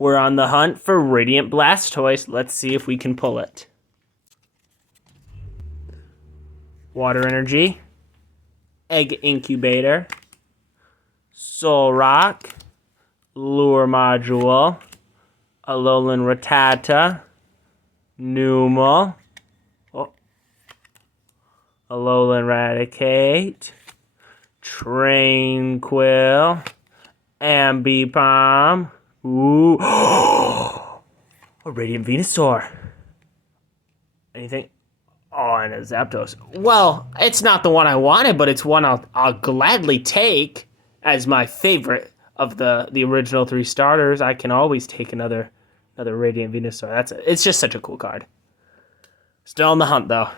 We're on the hunt for Radiant Blastoise. Let's see if we can pull it. Water Energy. Egg Incubator. Solrock. Lure Module. Alolan Rattata. Numel. Alolan Raticate. Tranquill. Ambipom. Ooh. A Radiant Venusaur. Anything? Oh, and a Zapdos. Well, it's not the one I wanted, but it's one I'll gladly take as my favorite of the original 3 starters. I can always take another Radiant Venusaur. It's just such a cool card. Still on the hunt, though.